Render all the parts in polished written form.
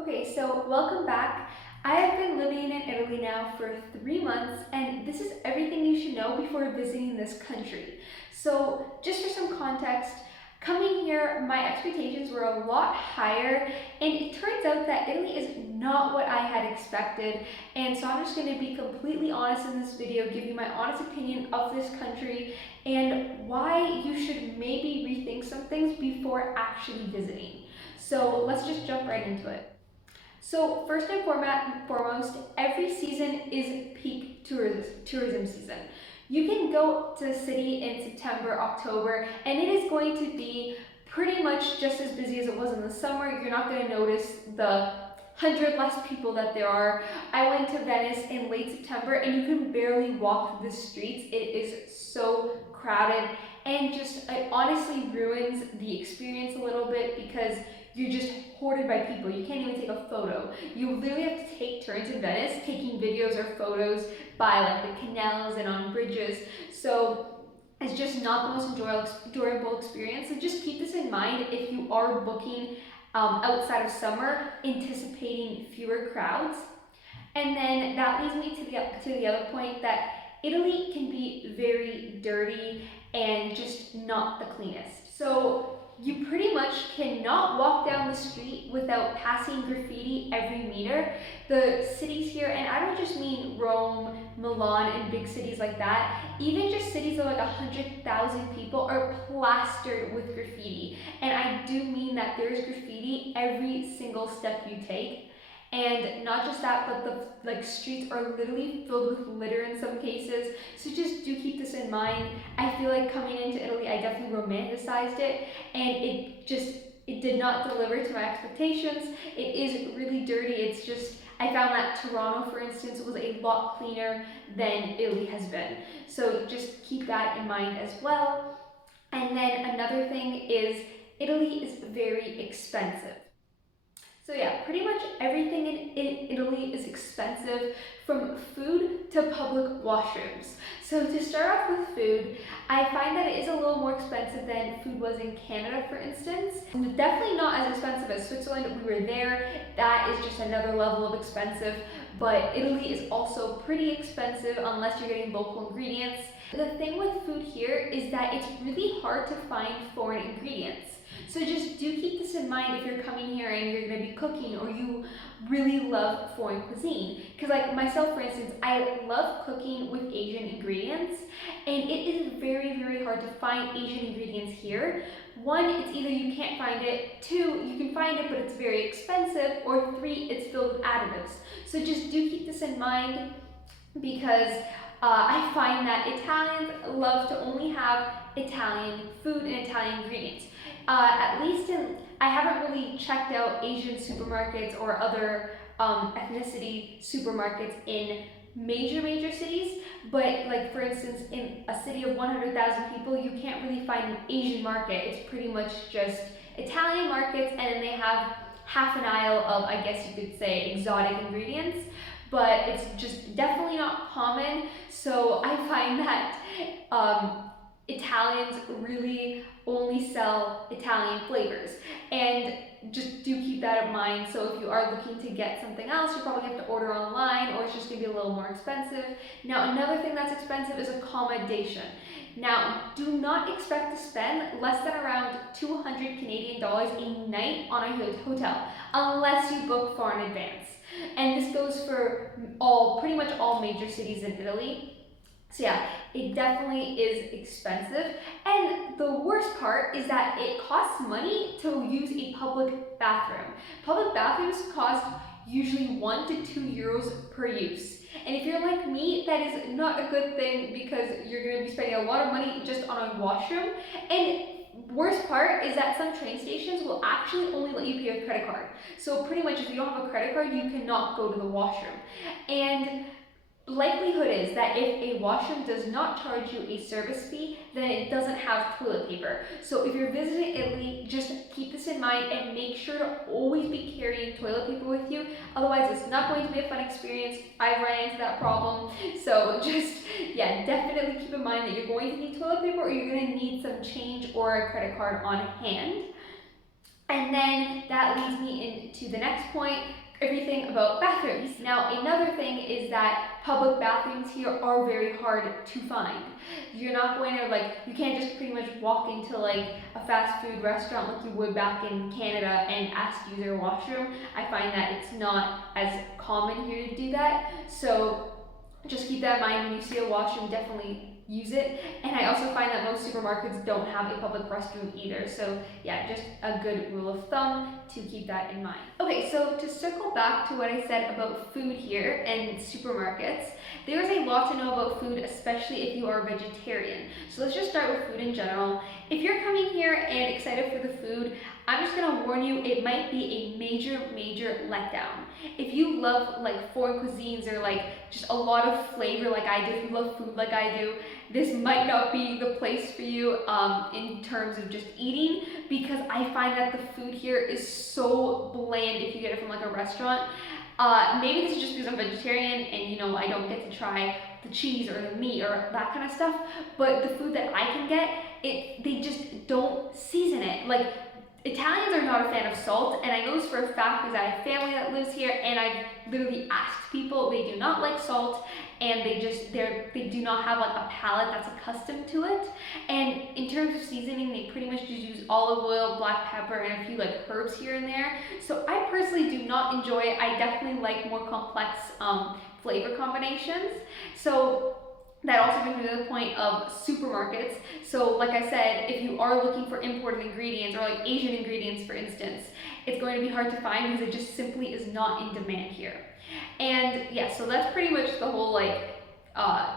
Okay, so welcome back. I have been living in Italy now for 3 months, and this is everything you should know before visiting this country. So, just for some context, coming here, my expectations were a lot higher, and it turns out that Italy is not what I had expected. And so, I'm just going to be completely honest in this video, give you my honest opinion of this country and why you should maybe rethink some things before actually visiting. So, let's just jump right into it. So first and foremost, every season is peak tourism season. You can go to the city in September, October, and it is going to be pretty much just as busy as it was in the summer. You're not going to notice the 100 less people that there are. I went to Venice in late September and you can barely walk through the streets. It is so crowded and just it honestly ruins the experience a little bit because you're just hoarded by people. You can't even take a photo. You literally have to take turns in Venice taking videos or photos by like the canals and on bridges. So it's just not the most enjoyable experience. So just keep this in mind if you are booking outside of summer, anticipating fewer crowds. And then that leads me to the other point that Italy can be very dirty and just not the cleanest. So you pretty much cannot walk down the street without passing graffiti every meter. The cities here, and I don't just mean Rome, Milan, and big cities like that, even just cities of like 100,000 people are plastered with graffiti. And I do mean that there's graffiti every single step you take. And not just that, but the streets are literally filled with litter in some cases. So just do keep this in mind. I feel like coming into Italy, I definitely romanticized it, and it did not deliver to my expectations. It is really dirty. It's just I found that Toronto, for instance, was a lot cleaner than Italy has been. So just keep that in mind as well. And then another thing is Italy is very expensive. So yeah, pretty much everything in Italy is expensive, from food to public washrooms. So to start off with food, I find that it is a little more expensive than food was in Canada, for instance. Definitely not as expensive as Switzerland. We were there. That is just another level of expensive. But Italy is also pretty expensive unless you're getting local ingredients. The thing with food here is that it's really hard to find foreign ingredients. So just do keep this in mind if you're coming here and you're going to be cooking or you really love foreign cuisine. Because like myself, for instance, I love cooking with Asian ingredients, and it is very, very hard to find Asian ingredients here. One, it's either you can't find it, two, you can find it but it's very expensive, or three, it's filled with additives. So just do keep this in mind because I find that Italians love to only have Italian food and Italian ingredients. I haven't really checked out Asian supermarkets or other ethnicity supermarkets in major cities, but like for instance, in a city of 100,000 people, you can't really find an Asian market. It's pretty much just Italian markets, and then they have half an aisle of, I guess you could say, exotic ingredients, but it's just definitely not common. So I find that Italians really only sell Italian flavors, and just do keep that in mind. So if you are looking to get something else, you probably have to order online, or it's just going to be a little more expensive. Now, another thing that's expensive is accommodation. Now, do not expect to spend less than around 200 Canadian dollars a night on a hotel, unless you book far in advance. And this goes for pretty much all major cities in Italy. So yeah, it definitely is expensive. And the worst part is that it costs money to use a public bathroom. Public bathrooms cost usually 1 to 2 euros per use. And if you're like me, that is not a good thing because you're going to be spending a lot of money just on a washroom. And worst part is that some train stations will actually only let you pay with credit card. So pretty much if you don't have a credit card, you cannot go to the washroom. And likelihood is that if a washroom does not charge you a service fee, then it doesn't have toilet paper. So if you're visiting Italy, just keep this in mind and make sure to always be carrying toilet paper with you. Otherwise, it's not going to be a fun experience. I've ran into that problem. So just, yeah, definitely keep in mind that you're going to need toilet paper or you're going to need some change or a credit card on hand. And then that leads me into the next point, everything about bathrooms. Now, another thing is that public bathrooms here are very hard to find. You're not going to you can't just pretty much walk into a fast food restaurant like you would back in Canada and ask to use their washroom. I find that it's not as common here to do that. So just keep that in mind when you see a washroom, definitely use it. And I also find that most supermarkets don't have a public restroom either. So yeah, just a good rule of thumb to keep that in mind. Okay, so to circle back to what I said about food here and supermarkets, there's a lot to know about food, especially if you are vegetarian. So let's just start with food in general. If you're coming here and excited for the food, I'm just gonna warn you, it might be a major letdown. If you love foreign cuisines or just a lot of flavor like I do, if you love food like I do, this might not be the place for you in terms of just eating, because I find that the food here is so bland if you get it from a restaurant. Maybe this is just because I'm vegetarian and I don't get to try the cheese or the meat or that kind of stuff, but the food that I can get, they just don't season it. Italians are not a fan of salt, and I know this for a fact because I have family that lives here, and I've literally asked people, they do not like salt, and they do not have a palate that's accustomed to it. And in terms of seasoning, they pretty much just use olive oil, black pepper, and a few herbs here and there. So I personally do not enjoy it. I definitely like more complex flavor combinations. So that also brings me to the point of supermarkets. So like I said, if you are looking for imported ingredients or Asian ingredients, for instance, it's going to be hard to find because it just simply is not in demand here. And yeah, so that's pretty much the whole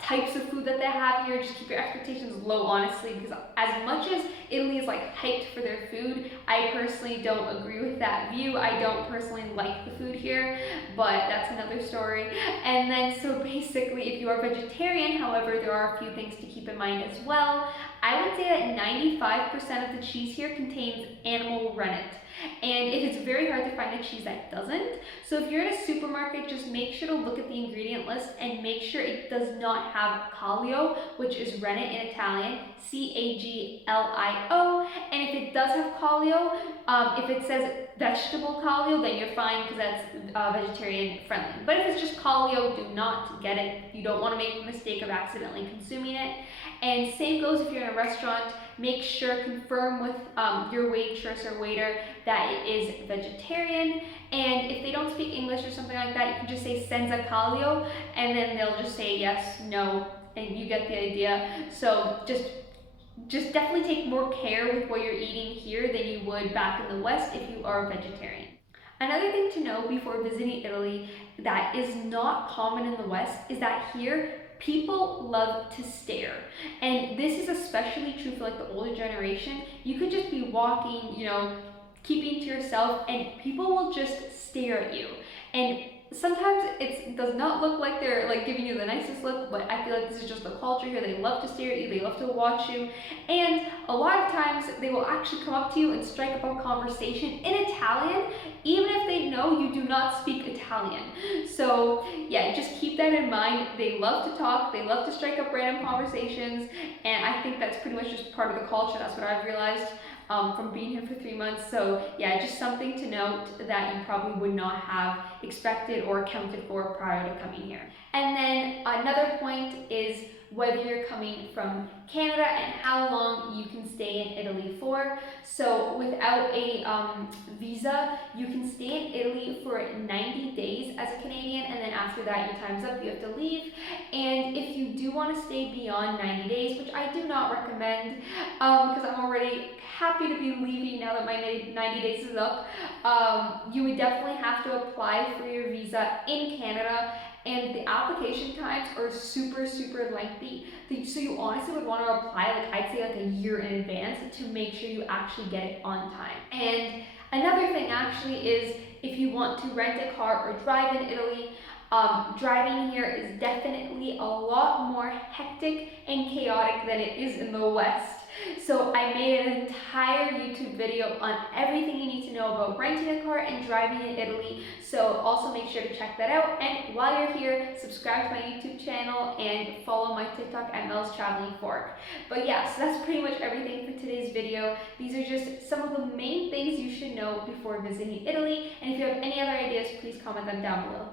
types of food that they have here. Just keep your expectations low, honestly, because as much as Italy is hyped for their food, I personally don't agree with that view. I don't personally like the food here, but that's another story. And then so basically, if you are vegetarian, however, there are a few things to keep in mind as well. I would say that 95% of the cheese here contains animal rennet. And it is very hard to find a cheese that doesn't. So if you're in a supermarket, just make sure to look at the ingredient list and make sure it does not have caglio, which is rennet in Italian, Caglio. And if it does have caglio, if it says vegetable caglio, then you're fine because that's vegetarian friendly. But if it's just caglio, do not get it. You don't want to make the mistake of accidentally consuming it. And same goes if you're in a restaurant. Make sure, confirm with your waitress or waiter that it is vegetarian. And if they don't speak English or something like that, you can just say senza caglio, and then they'll just say yes, no, and you get the idea. So just definitely take more care with what you're eating here than you would back in the West if you are a vegetarian. Another thing to know before visiting Italy that is not common in the West is that here people love to stare. And this is especially true for the older generation. You could just be walking, keeping to yourself, and people will just stare at you. And sometimes it does not look like they're giving you the nicest look, but I feel like this is just the culture here. They love to stare at you, they love to watch you, and a lot of times they will actually come up to you and strike up a conversation in Italian, even if they know you do not speak Italian. So yeah, just keep that in mind. They love to talk, they love to strike up random conversations, and I think that's pretty much just part of the culture. That's what I've realized from being here for 3 months. So yeah, just something to note that you probably would not have expected or accounted for prior to coming here. And then another point is whether you're coming from Canada and how long you can stay in Italy for. So without a visa, you can stay in Italy for 90 days as a Canadian, and then after that your time's up, you have to leave. And if you do want to stay beyond 90 days, which I do not recommend because I'm already happy to be leaving now that my 90 days is up, you would definitely have to apply for your visa in Canada, and the application times are super lengthy. So you honestly would want to apply I'd say a year in advance to make sure you actually get it on time. And another thing actually is if you want to rent a car or drive in Italy, driving here is definitely a lot more hectic and chaotic than it is in the West. So I made an entire YouTube video on everything you need to know about renting a car and driving in Italy. So also make sure to check that out. And while you're here, subscribe to my YouTube channel and follow my TikTok at Mel's Traveling Fork. But yeah, so that's pretty much everything for today's video. These are just some of the main things you should know before visiting Italy. And if you have any other ideas, please comment them down below.